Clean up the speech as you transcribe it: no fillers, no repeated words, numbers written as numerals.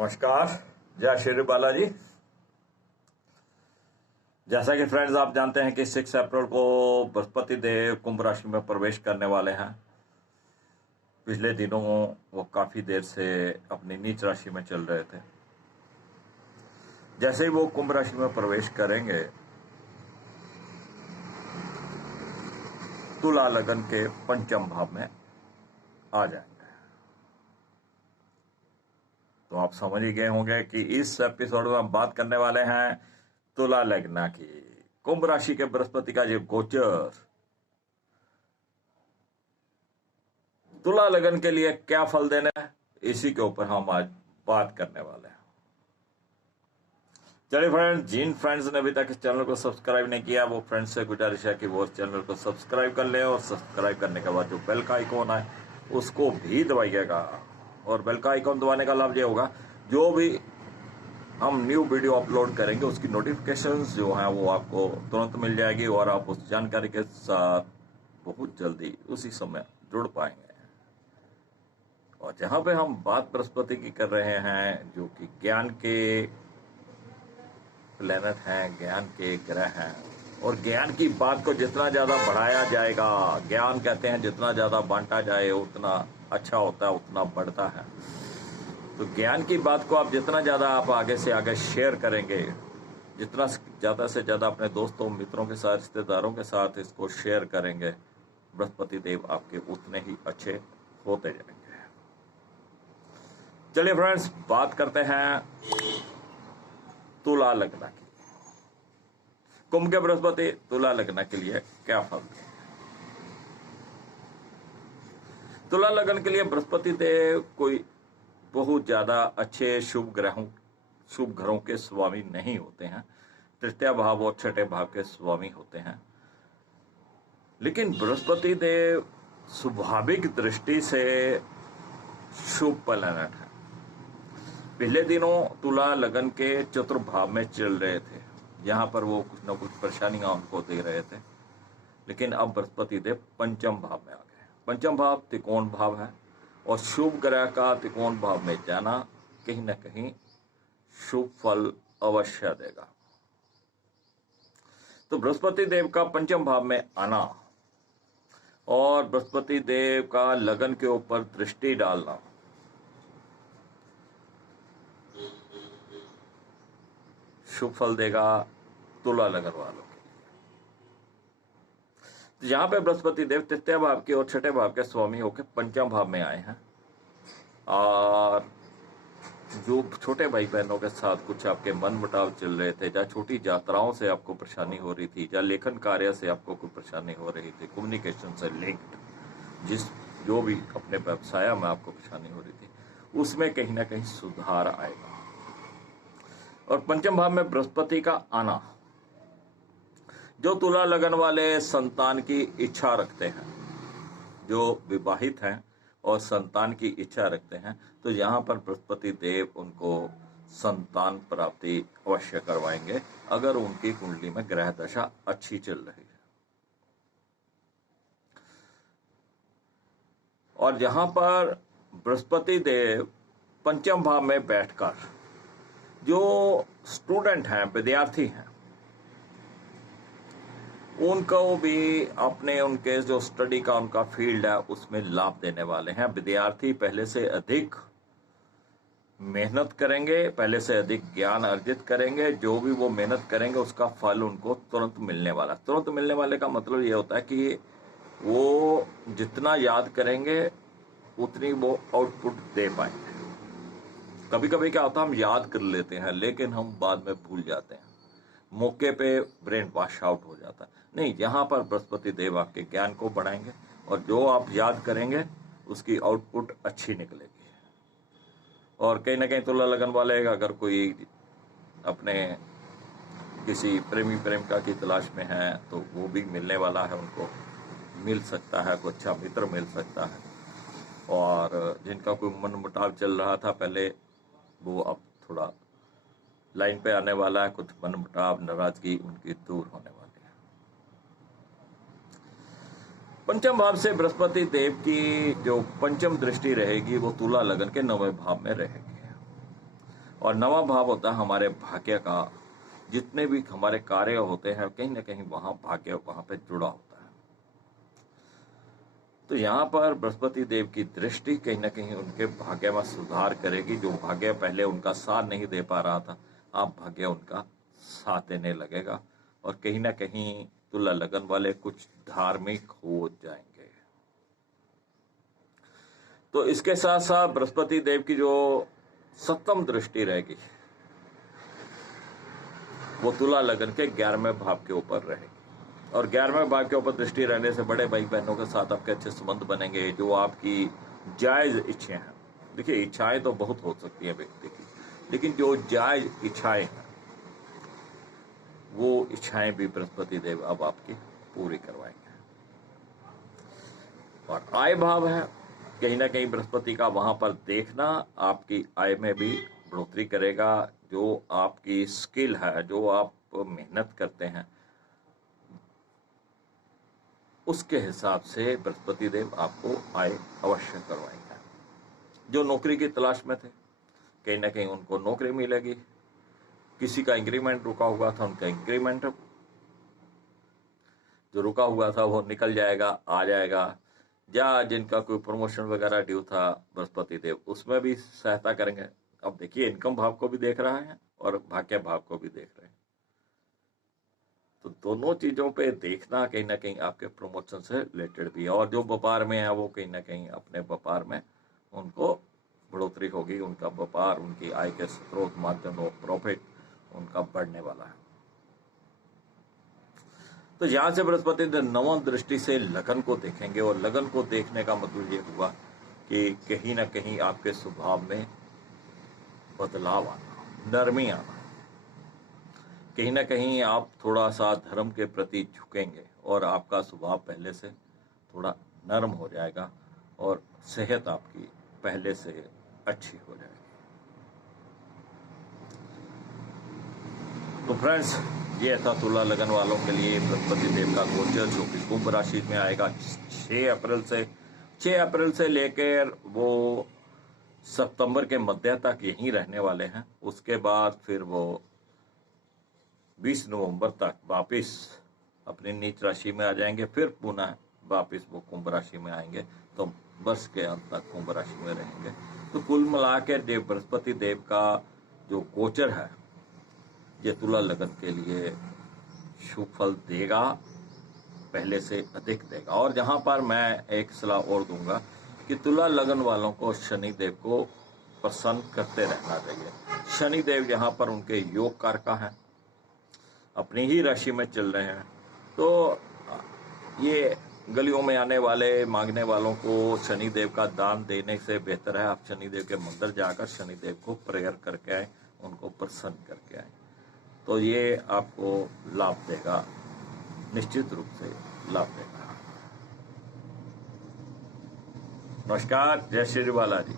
नमस्कार। जय श्री बालाजी। जैसा कि फ्रेंड्स आप जानते हैं कि 6 अप्रैल को बृहस्पति देव कुंभ राशि में प्रवेश करने वाले हैं। पिछले दिनों वो काफी देर से अपनी नीच राशि में चल रहे थे। जैसे ही वो कुंभ राशि में प्रवेश करेंगे, तुला लगन के पंचम भाव में आ जाएंगे। तो आप समझ ही गए होंगे कि इस एपिसोड में हम बात करने वाले हैं तुला लग्न की। कुंभ राशि के बृहस्पति का ये गोचर तुला लगन के लिए क्या फल देना है, इसी के ऊपर हम आज बात करने वाले हैं। चलिए फ्रेंड्स, जिन फ्रेंड्स ने अभी तक इस चैनल को सब्सक्राइब नहीं किया, वो फ्रेंड्स से गुजारिश है कि वो इस चैनल को सब्सक्राइब कर ले और सब्सक्राइब करने के बाद जो बेल का आइकॉन है उसको भी दबाइएगा। और बेल का आइकॉन दबाने का लाभ ये होगा, जो भी हम न्यू वीडियो अपलोड करेंगे उसकी नोटिफिकेशंस जो हैं वो आपको तुरंत मिल जाएगी और आप उस जानकारी के साथ बहुत जल्दी उसी समय जुड़ पाएंगे। और जहां पे हम बात बृहस्पति की कर रहे हैं, जो कि ज्ञान के प्लेनेट हैं, ज्ञान के ग्रह हैं, और ज्ञान की बात को जितना ज्यादा बढ़ाया जाएगा, ज्ञान कहते हैं जितना ज्यादा बांटा जाए उतना अच्छा होता है, उतना बढ़ता है। तो ज्ञान की बात को आप जितना ज्यादा आप आगे से आगे शेयर करेंगे, जितना ज्यादा से ज्यादा अपने दोस्तों मित्रों के साथ, रिश्तेदारों के साथ इसको शेयर करेंगे, बृहस्पति देव आपके उतने ही अच्छे होते जाएंगे। चलिए फ्रेंड्स, बात करते हैं तुला लग्न की। कुंभ के बृहस्पति तुला लग्न के लिए क्या फल दें? तुला लगन के लिए बृहस्पति देव कोई बहुत ज्यादा अच्छे शुभ घरों के स्वामी नहीं होते हैं। तृतीय भाव और छठे भाव के स्वामी होते हैं। लेकिन बृहस्पति देव स्वाभाविक दृष्टि से शुभ प्लैनेट है। पिछले दिनों तुला लगन के चतुर्भाव में चल रहे थे, जहां पर वो कुछ न कुछ परेशानियां उनको दे रहे थे। लेकिन अब बृहस्पति देव पंचम भाव में आ गए। पंचम भाव त्रिकोण भाव है और शुभ ग्रह का त्रिकोण भाव में जाना कहीं न कहीं शुभ फल अवश्य देगा। तो बृहस्पति देव का पंचम भाव में आना और बृहस्पति देव का लगन के ऊपर दृष्टि डालना शुभ फल देगा तुला लगन वालों के लिए। तो यहां पे बृहस्पति देव तृतीय भाव के और छठे भाव के स्वामी होकर पंचम भाव में आए हैं। और जो छोटे भाई बहनों के साथ कुछ आपके मन मुटाव चल रहे थे, या छोटी यात्राओं से आपको परेशानी हो रही थी, या लेखन कार्य से आपको कोई परेशानी हो रही थी, कम्युनिकेशन से लिंक्ड जो भी अपने व्यवसाय में आपको परेशानी हो रही थी, उसमें कहीं ना कहीं सुधार आएगा। और पंचम भाव में बृहस्पति का आना, जो तुला लगन वाले संतान की इच्छा रखते हैं, जो विवाहित हैं और संतान की इच्छा रखते हैं, तो यहाँ पर बृहस्पति देव उनको संतान प्राप्ति अवश्य करवाएंगे, अगर उनकी कुंडली में ग्रह दशा अच्छी चल रही है। और जहां पर बृहस्पति देव पंचम भाव में बैठकर जो स्टूडेंट हैं, विद्यार्थी हैं, उनको भी अपने उनके जो स्टडी का उनका फील्ड है उसमें लाभ देने वाले हैं। विद्यार्थी पहले से अधिक मेहनत करेंगे, पहले से अधिक ज्ञान अर्जित करेंगे। जो भी वो मेहनत करेंगे उसका फल उनको तुरंत मिलने वाला। तुरंत मिलने वाले का मतलब ये होता है कि वो जितना याद करेंगे उतनी वो आउटपुट दे पाएंगे। कभी कभी क्या होता है, हम याद कर लेते हैं लेकिन हम बाद में भूल जाते हैं, मौके पे ब्रेन वॉश आउट हो जाता है। नहीं, यहाँ पर बृहस्पति देव आपके ज्ञान को बढ़ाएंगे और जो आप याद करेंगे उसकी आउटपुट अच्छी निकलेगी। और कहीं ना कहीं तुला लगन वाले, अगर कोई अपने किसी प्रेमिका की तलाश में है तो वो भी मिलने वाला है, उनको मिल सकता है, कोई अच्छा मित्र मिल सकता है। और जिनका कोई मन मुटाव चल रहा था पहले, वो अब थोड़ा लाइन पे आने वाला है। कुछ मन मुटाव, नाराजगी उनकी दूर होने वाली है। पंचम भाव से बृहस्पति देव की जो पंचम दृष्टि रहेगी वो तुला लगन के 9वें भाव में रहेगी। और नवा भाव होता है हमारे भाग्य का। जितने भी हमारे कार्य होते हैं कहीं ना कहीं वहां भाग्य वहां पे जुड़ा होता है। तो यहाँ पर बृहस्पति देव की दृष्टि कहीं ना कहीं उनके भाग्य में सुधार करेगी। जो भाग्य पहले उनका साथ नहीं दे पा रहा था, अब भाग्य उनका साथ देने लगेगा। और कहीं ना कहीं तुला लगन वाले कुछ धार्मिक हो जाएंगे। तो इसके साथ साथ बृहस्पति देव की जो सप्तम दृष्टि रहेगी वो तुला लगन के 11वें भाव के ऊपर रहेगी। और 11वें भाव के ऊपर दृष्टि रहने से बड़े भाई बहनों के साथ आपके अच्छे संबंध बनेंगे। जो आपकी जायज इच्छाएं हैं, देखिए इच्छाएं तो बहुत हो सकती है व्यक्ति की, लेकिन जो जायज इच्छाएं हैं वो इच्छाएं भी बृहस्पति देव अब आपकी पूरी करवाएंगे। और आय भाव है, कहीं ना कहीं बृहस्पति का वहां पर देखना आपकी आय में भी बढ़ोतरी करेगा। जो आपकी स्किल है, जो आप मेहनत करते हैं, उसके हिसाब से बृहस्पति देव आपको आय अवश्य करवाएंगे। जो नौकरी की तलाश में थे, कहीं ना कहीं उनको नौकरी मिलेगी। किसी का इंक्रीमेंट रुका हुआ था, उनका इंक्रीमेंट जो रुका हुआ था वो निकल जाएगा, आ जाएगा। या जिनका कोई प्रमोशन वगैरह ड्यू था, बृहस्पति देव उसमें भी सहायता करेंगे। अब देखिए इनकम भाव को भी देख रहा है और भाग्य भाव को भी देख रहे हैं, तो दोनों चीजों पे देखना कहीं ना कहीं आपके प्रमोशन से रिलेटेड भी है। और जो व्यापार में है वो कहीं ना कहीं अपने व्यापार में उनको बढ़ोतरी होगी। उनका व्यापार, उनकी आय के स्रोत, माध्यम, प्रॉफिट उनका बढ़ने वाला है। तो यहां से बृहस्पति नवम दृष्टि से लगन को देखेंगे। और लगन को देखने का मतलब ये हुआ कि कहीं ना कहीं आपके स्वभाव में बदलाव आना, नरमी आना। कहीं ना कहीं आप थोड़ा सा धर्म के प्रति झुकेंगे और आपका स्वभाव पहले से थोड़ा नरम हो जाएगा और सेहत आपकी पहले से अच्छी हो जाएगी। तो फ्रेंड्स, ये था तुला लगन वालों के लिए बृहस्पति देव का गोचर, जो कि कुंभ राशि में आएगा 6 अप्रैल से लेकर वो सितंबर के मध्य तक यहीं रहने वाले हैं। उसके बाद फिर वो 20 नवंबर तक वापस अपनी नीच राशि में आ जाएंगे। फिर पुनः वापस वो कुंभ राशि में आएंगे, तो वर्ष के अंत तक कुंभ राशि में रहेंगे। तो कुल मिलाकर देव बृहस्पति देव का जो गोचर है ये तुला लगन के लिए शुभ फल देगा, पहले से अधिक देगा। और जहां पर मैं एक सलाह और दूंगा कि तुला लगन वालों को शनि देव को प्रसन्न करते रहना चाहिए। शनि देव यहाँ पर उनके योग कारका हैं, अपनी ही राशि में चल रहे हैं। तो ये गलियों में आने वाले मांगने वालों को शनि देव का दान देने से बेहतर है आप शनि देव के मंदिर जाकर शनि देव को प्रेयर करके आए, उनको प्रसन्न करके आए। तो ये आपको लाभ देगा, निश्चित रूप से लाभ देगा। नमस्कार, जय श्री बालाजी।